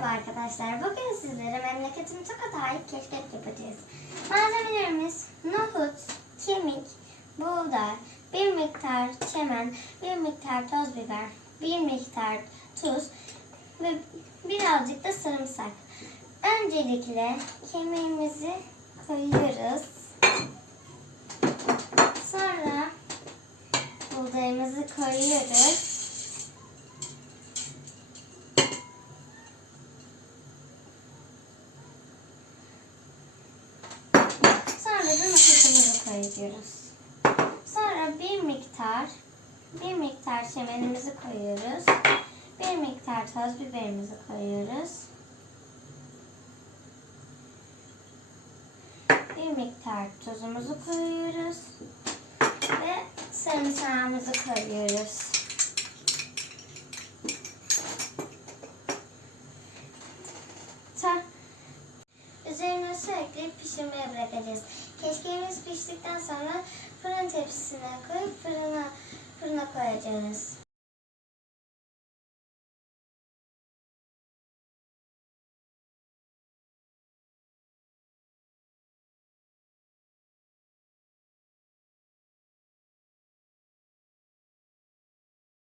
Merhaba arkadaşlar. Bugün sizlere memleketim Tokat'a ait keşkek yapacağız. Malzemelerimiz nohut, kemik, buğday, bir miktar çemen, bir miktar toz biber, bir miktar tuz ve birazcık da sarımsak. Öncelikle kemiğimizi koyuyoruz. Sonra buğdayımızı koyuyoruz. Sonra da nohutumuzu koyuyoruz. Sonra bir miktar bir miktar şemenimizi koyuyoruz. Bir miktar toz biberimizi koyuyoruz. Bir miktar tuzumuzu koyuyoruz. Ve sarımsağımızı koyuyoruz. Ta Ekleyip pişirmeye bırakacağız. Keşkeğimiz piştikten sonra fırın tepsisine koyup fırına, fırına koyacağız.